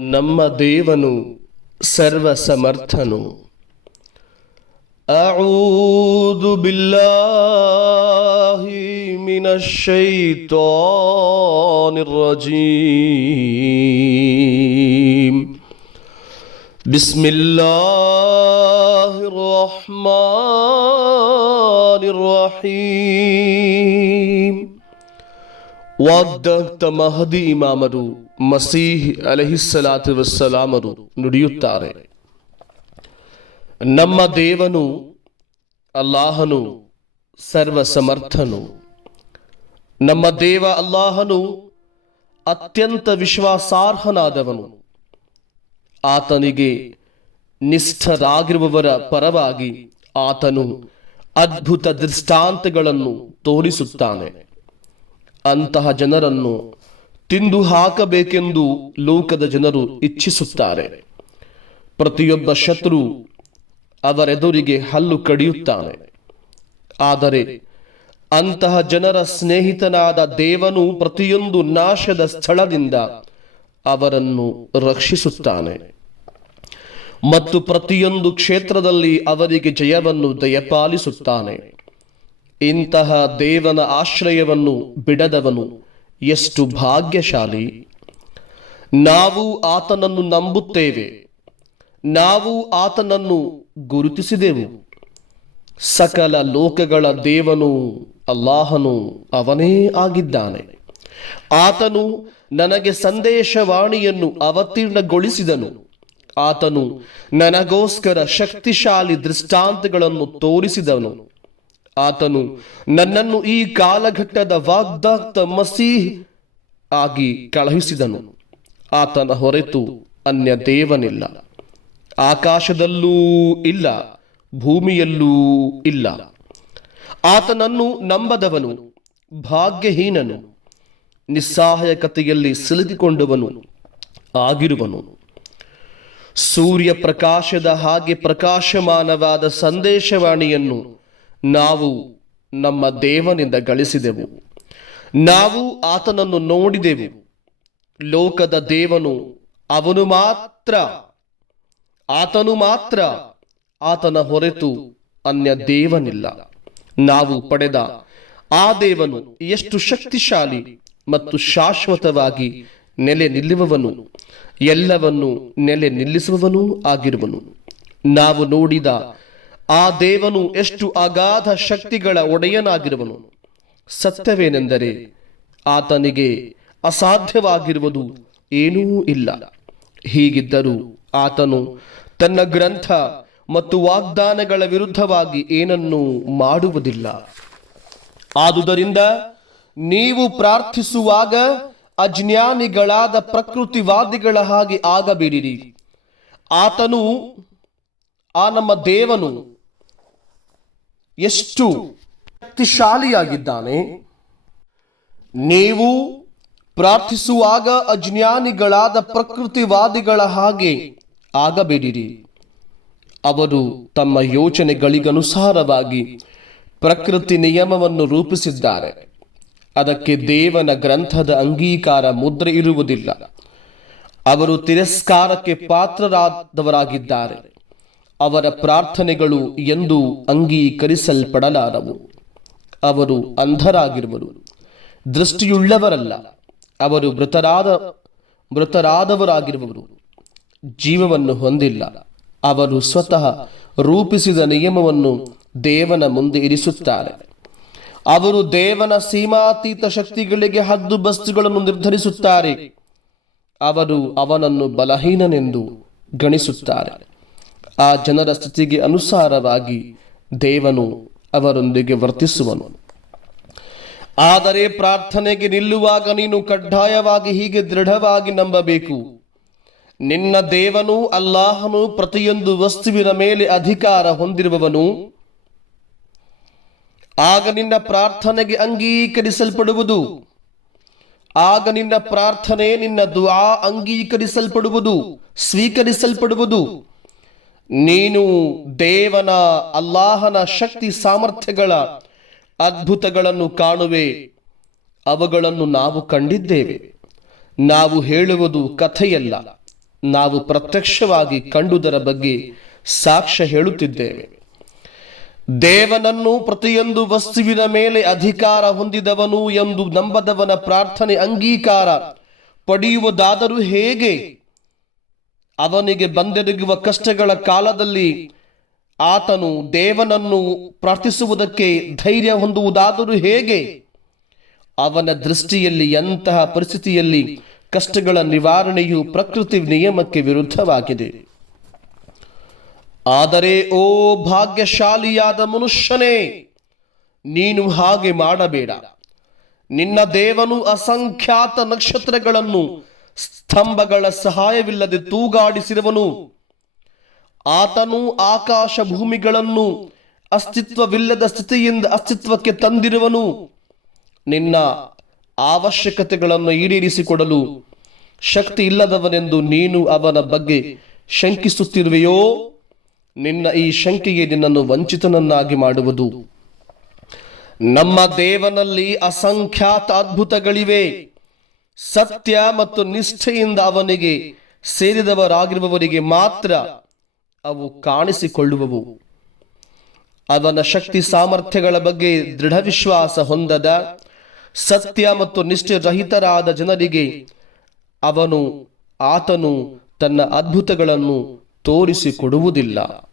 ನಮ್ಮ ದೇವನು ಸರ್ವ ಸಮರ್ಥನು. ಅಊದು ಬಿಲ್ಲಾಹಿ ಮಿನಶ್ ಶೈತಾನಿರ್ ರಜೀಮ್. ಬಿಸ್ಮಿಲ್ಲಾಹಿರ್ ರಹ್ಮಾನಿರ್ ರಹೀಮ್. ವಾಗ್ದತ್ತ ಮಹದಿ ಇಮಾಮರು ಮಸೀಹ್ ಅಲೈಹಿಸ್ಸಲಾತು ವಸ್ಸಲಾಮರು ನುಡಿಯುತ್ತಾರೆ, ನಮ್ಮ ದೇವನು ಅಲ್ಲಾಹನು ಸರ್ವ ಸಮರ್ಥನು. ನಮ್ಮ ದೇವ ಅಲ್ಲಾಹನು ಅತ್ಯಂತ ವಿಶ್ವಾಸಾರ್ಹನಾದವನು. ಆತನಿಗೆ ನಿಷ್ಠರಾಗಿರುವವರ ಪರವಾಗಿ ಆತನು ಅದ್ಭುತ ದೃಷ್ಟಾಂತಗಳನ್ನು ತೋರಿಸುತ್ತಾನೆ. ಅಂತಹ ಜನರನ್ನು ತಿಂದು ಹಾಕಬೇಕೆಂದು ಲೋಕದ ಜನರು ಇಚ್ಛಿಸುತ್ತಾರೆ. ಪ್ರತಿಯೊಬ್ಬ ಶತ್ರು ಅವರೆದುರಿಗೆ ಹಲ್ಲು ಕಡಿಯುತ್ತಾನೆ. ಆದರೆ ಅಂತಹ ಜನರ ಸ್ನೇಹಿತನಾದ ದೇವನು ಪ್ರತಿಯೊಂದು ನಾಶದ ಸ್ಥಳದಿಂದ ಅವರನ್ನು ರಕ್ಷಿಸುತ್ತಾನೆ ಮತ್ತು ಪ್ರತಿಯೊಂದು ಕ್ಷೇತ್ರದಲ್ಲಿ ಅವರಿಗೆ ಜಯವನ್ನು ದಯಪಾಲಿಸುತ್ತಾನೆ. ಇಂತಹ ದೇವನ ಆಶ್ರಯವನ್ನು ಬಿಡದವನು ಎಷ್ಟು ಭಾಗ್ಯಶಾಲಿ. ನಾವು ಆತನನ್ನು ನಂಬುತ್ತೇವೆ, ನಾವು ಆತನನ್ನು ಗುರುತಿಸಿದೆವು. ಸಕಲ ಲೋಕಗಳ ದೇವನು ಅಲ್ಲಾಹನು ಅವನೇ ಆಗಿದ್ದಾನೆ. ಆತನು ನನಗೆ ಸಂದೇಶವಾಣಿಯನ್ನು ಅವತೀರ್ಣಗೊಳಿಸಿದನು. ಆತನು ನನಗೋಸ್ಕರ ಶಕ್ತಿಶಾಲಿ ದೃಷ್ಟಾಂತಗಳನ್ನು ತೋರಿಸಿದನು. ಆತನು ನನ್ನನ್ನು ಈ ಕಾಲಘಟ್ಟದ ವಾಗ್ದಾತ್ತ ಮಸೀಹ್ ಆಗಿ ಕಳುಹಿಸಿದನು. ಆತನ ಹೊರತು ಅನ್ಯ ದೇವನಿಲ್ಲ, ಆಕಾಶದಲ್ಲೂ ಇಲ್ಲ, ಭೂಮಿಯಲ್ಲೂ ಇಲ್ಲ. ಆತನನ್ನು ನಂಬದವನು ಭಾಗ್ಯಹೀನನು, ನಿಸ್ಸಹಾಯಕತೆಯಲ್ಲಿ ಸಿಲುಕಿಕೊಂಡವನು ಆಗಿರುವನು. ಸೂರ್ಯ ಪ್ರಕಾಶದ ಹಾಗೆ ಪ್ರಕಾಶಮಾನವಾದ ಸಂದೇಶವಾಣಿಯನ್ನು ನಾವು ನಮ್ಮ ದೇವನಿಂದ ಗಳಿಸಿದೆವು. ನಾವು ಆತನನ್ನು ನೋಡಿದೆವು. ಲೋಕದ ದೇವನು ಅವನು ಮಾತ್ರ, ಆತನು ಮಾತ್ರ, ಆತನ ಹೊರತು ಅನ್ಯ ದೇವನಿಲ್ಲ. ನಾವು ಪಡೆದ ಆ ದೇವನು ಎಷ್ಟು ಶಕ್ತಿಶಾಲಿ ಮತ್ತು ಶಾಶ್ವತವಾಗಿ ನೆಲೆ ನಿಲ್ಲುವವನು, ಎಲ್ಲವನ್ನು ನೆಲೆ ನಿಲ್ಲಿಸುವವನೂ ಆಗಿರುವನು. ನಾವು ನೋಡಿದ ಆ ದೇವನು ಎಷ್ಟು ಅಗಾಧ ಶಕ್ತಿಗಳ ಒಡೆಯನಾಗಿರುವನು. ಸತ್ಯವೇನೆಂದರೆ ಆತನಿಗೆ ಅಸಾಧ್ಯವಾಗಿರುವುದು ಏನೂ ಇಲ್ಲ. ಹೀಗಿದ್ದರೂ ಆತನು ತನ್ನ ಗ್ರಂಥ ಮತ್ತು ವಾಗ್ದಾನಗಳ ವಿರುದ್ಧವಾಗಿ ಏನನ್ನೂ ಮಾಡುವುದಿಲ್ಲ. ಆದುದರಿಂದ ನೀವು ಪ್ರಾರ್ಥಿಸುವಾಗ ಅಜ್ಞಾನಿಗಳಾದ ಪ್ರಕೃತಿವಾದಿಗಳ ಹಾಗೆ ಆಗಬೇಡಿರಿ. ಆತನು, ಆ ನಮ್ಮ ದೇವನು ಎಷ್ಟು ಶಕ್ತಿಶಾಲಿಯಾಗಿದ್ದಾನೆ. ನೀವು ಪ್ರಾರ್ಥಿಸುವಾಗ ಅಜ್ಞಾನಿಗಳಾದ ಪ್ರಕೃತಿವಾದಿಗಳ ಹಾಗೆ ಆಗಬೇಡಿರಿ. ಅವರು ತಮ್ಮ ಯೋಚನೆಗಳಿಗನುಸಾರವಾಗಿ ಪ್ರಕೃತಿ ನಿಯಮವನ್ನು ರೂಪಿಸಿದ್ದಾರೆ. ಅದಕ್ಕೆ ದೇವನ ಗ್ರಂಥದ ಅಂಗೀಕಾರ ಮುದ್ರೆ ಇರುವುದಿಲ್ಲ. ಅವರು ತಿರಸ್ಕಾರಕ್ಕೆ ಪಾತ್ರರಾದವರಾಗಿದ್ದಾರೆ. ಅವರ ಪ್ರಾರ್ಥನೆಗಳು ಎಂದೂ ಅಂಗೀಕರಿಸಲ್ಪಡಲಾರವು. ಅವರು ಅಂಧರಾಗಿರುವರು, ದೃಷ್ಟಿಯುಳ್ಳವರಲ್ಲ. ಅವರು ಮೃತರಾದವರಾಗಿರುವರು, ಜೀವವನ್ನು ಹೊಂದಿಲ್ಲ. ಅವರು ಸ್ವತಃ ರೂಪಿಸಿದ ನಿಯಮವನ್ನು ದೇವನ ಮುಂದೆ ಇರಿಸುತ್ತಾರೆ. ಅವರು ದೇವನ ಸೀಮಾತೀತ ಶಕ್ತಿಗಳಿಗೆ ಹದ್ದು ಬಸ್ತುಗಳನ್ನು ನಿರ್ಧರಿಸುತ್ತಾರೆ. ಅವರು ಅವನನ್ನು ಬಲಹೀನನೆಂದು ಗಣಿಸುತ್ತಾರೆ. ಆ ಜನರ ಸ್ಥಿತಿಗೆ ಅನುಸಾರವಾಗಿ ದೇವನು ಅವರೊಂದಿಗೆ ವರ್ತಿಸುವನು. ಆದರೆ ಪ್ರಾರ್ಥನೆಗೆ ನಿಲ್ಲುವಾಗ ನೀನು ಕಡ್ಡಾಯವಾಗಿ ಹೀಗೆ ದೃಢವಾಗಿ ನಂಬಬೇಕು: ನಿನ್ನ ದೇವನು ಅಲ್ಲಾಹನು ಪ್ರತಿಯೊಂದು ವಸ್ತುವಿನ ಮೇಲೆ ಅಧಿಕಾರ ಹೊಂದಿರುವವನು. ಆಗ ನಿನ್ನ ಪ್ರಾರ್ಥನೆಗೆ ಅಂಗೀಕರಿಸಲ್ಪಡುವುದು. ಆಗ ನಿನ್ನ ಪ್ರಾರ್ಥನೆ, ನಿನ್ನ ದುಆ ಅಂಗೀಕರಿಸಲ್ಪಡುವುದು, ಸ್ವೀಕರಿಸಲ್ಪಡುವುದು. ನೀನು ದೇವನ ಅಲ್ಲಾಹನ ಶಕ್ತಿ ಸಾಮರ್ಥ್ಯಗಳ ಅದ್ಭುತಗಳನ್ನು ಕಾಣುವೆ. ಅವುಗಳನ್ನು ನಾವು ಕಂಡಿದ್ದೇವೆ. ನಾವು ಹೇಳುವುದು ಕಥೆಯಲ್ಲ, ನಾವು ಪ್ರತ್ಯಕ್ಷವಾಗಿ ಕಂಡುದರ ಬಗ್ಗೆ ಸಾಕ್ಷ್ಯ ಹೇಳುತ್ತಿದ್ದೇವೆ. ದೇವನನ್ನು ಪ್ರತಿಯೊಂದು ವಸ್ತುವಿನ ಮೇಲೆ ಅಧಿಕಾರ ಹೊಂದಿದವನು ಎಂದು ನಂಬದವನ ಪ್ರಾರ್ಥನೆ ಅಂಗೀಕಾರ ಪಡೆಯುವುದಾದರೂ ಹೇಗೆ? ಅವನಿಗೆ ಬಂದೆರಗುವ ಕಷ್ಟಗಳ ಕಾಲದಲ್ಲಿ ಆತನು ದೇವನನ್ನು ಪ್ರಾರ್ಥಿಸುವುದಕ್ಕೆ ಧೈರ್ಯ ಹೊಂದುವುದಾದರೂ ಹೇಗೆ? ಅವನ ದೃಷ್ಟಿಯಲ್ಲಿ ಎಂತಹ ಪರಿಸ್ಥಿತಿಯಲ್ಲಿ ಕಷ್ಟಗಳ ನಿವಾರಣೆಯು ಪ್ರಕೃತಿ ನಿಯಮಕ್ಕೆ ವಿರುದ್ಧವಾಗಿದೆ. ಆದರೆ ಓ ಭಾಗ್ಯಶಾಲಿಯಾದ ಮನುಷ್ಯನೇ, ನೀನು ಹಾಗೆ ಮಾಡಬೇಡ. ನಿನ್ನ ದೇವನು ಅಸಂಖ್ಯಾತ ನಕ್ಷತ್ರಗಳನ್ನು ಸ್ತಂಭಗಳ ಸಹಾಯವಿಲ್ಲದೆ ತೂಗಾಡಿಸಿರುವನು. ಆತನು ಆಕಾಶ ಭೂಮಿಗಳನ್ನು ಅಸ್ತಿತ್ವವಿಲ್ಲದ ಸ್ಥಿತಿಯಿಂದ ಅಸ್ತಿತ್ವಕ್ಕೆ ತಂದಿರುವನು. ನಿನ್ನ ಅವಶ್ಯಕತೆಗಳನ್ನು ಈಡೇರಿಸಿಕೊಡಲು ಶಕ್ತಿ ಇಲ್ಲದವನೆಂದು ನೀನು ಅವನ ಬಗ್ಗೆ ಶಂಕಿಸುತ್ತಿರುವೆಯೋ? ನಿನ್ನ ಈ ಶಂಕೆಗೆ ನಿನ್ನನ್ನು ವಂಚಿತನನ್ನಾಗಿ ಮಾಡುವುದು. ನಮ್ಮ ದೇವನಲ್ಲಿ ಅಸಂಖ್ಯಾತ ಅದ್ಭುತಗಳಿವೆ. ಸತ್ಯ ಮತ್ತು ನಿಷ್ಠೆಯಿಂದ ಅವನಿಗೆ ಸೇರಿದವರಾಗಿರುವವರಿಗೆ ಮಾತ್ರ ಅವು ಕಾಣಿಸಿಕೊಳ್ಳುವವು. ಅವನ ಶಕ್ತಿ ಸಾಮರ್ಥ್ಯಗಳ ಬಗ್ಗೆ ದೃಢ ವಿಶ್ವಾಸ ಹೊಂದದ ಸತ್ಯ ಮತ್ತು ನಿಷ್ಠೆ ರಹಿತರಾದ ಜನರಿಗೆ ಆತನು ತನ್ನ ಅದ್ಭುತಗಳನ್ನು ತೋರಿಸಿಕೊಡುವುದಿಲ್ಲ.